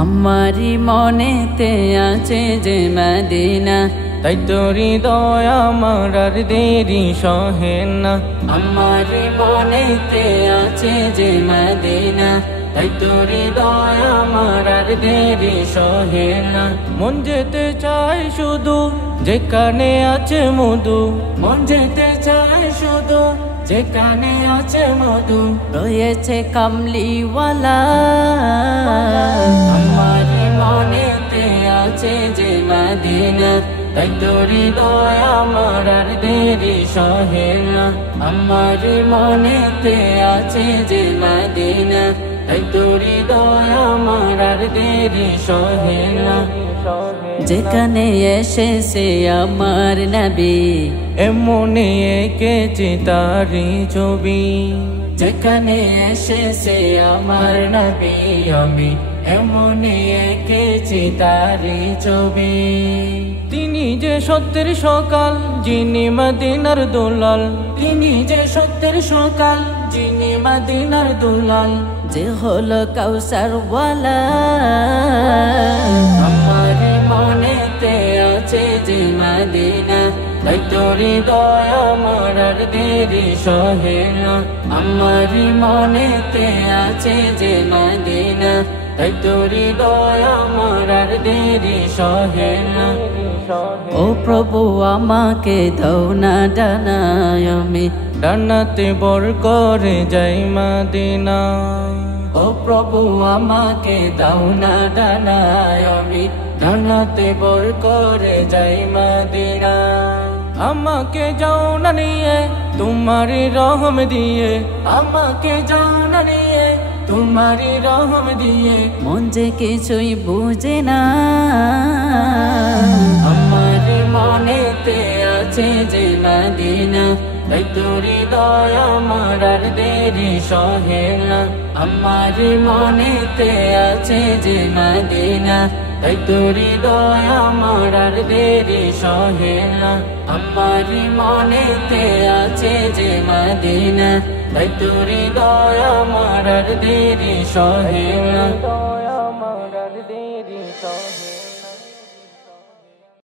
আমারি মনেতে আছে যে মদিনা, তাই তোর হৃদয় আমার আর দেরি সহে না। আমারি মনেতে আছে যে মদিনা, তাই তোর হৃদয় আমার আর দেরি সহে না। মন যেতে চায় শুধু যেখানে আছে মধু, মন যেতে চায় শুধু যেখানে আছে মধু, রয়েছে কামলিওয়ালা। আমারি মনেতে আছে যে মদিনা, তাই তোর হৃদয় আমার আর দেরি সহে না। আমারি মনেতে আছে যে মদিনা, তাই তোর হৃদয় আমার আর দেরি সহে না। যেখানে এসেছে আমার নবী, এমনে এঁকেছি তারি ছবি। যেখানে এসেছে আমার নবী, আমি এমনি এঁকেছি তারি ছবি। তিনি যে সত্যের সকাল, যিনি মদিনার দুলাল। তিনি যে সত্যের সকাল, যিনি মদিনার দুলাল, যে হলো কাউসার ওয়ালা। আমার মনেতে আছে যে মদিনা, তাই তোর হৃদয় আমার আর দেরি সহে না। আমার মনেতে আছে যে মদিনা, তাই তোর হৃদয় আমার আর দেরি সহে না। ও প্রভু আমাকে দাও না ডানায়, আমি ডানাতে বর করে যাই মদিনা। ও প্রভু আমাকে দাও না ডানায়, আমি ডানাতে বর করে যাই মদিনা। আমাকে যাও না নিয়ে তোমারি রহম দিয়ে, আমাকে যাও না নিয়ে তোমারি রহম দিয়ে, মন যে কিছুই বুঝে না। আমার মনেতে আছে যে মদিনা, তাই তোর হৃদয় আমার আর দেরি সহে না। আমার মনেতে আছে যে মদিনা, তাই তোর হৃদয় আমার আর দেরি সহে না। আমার মনেতে আছে যে মদিনা, তাই তোর হৃদয় আমার আর দেরি সহে না।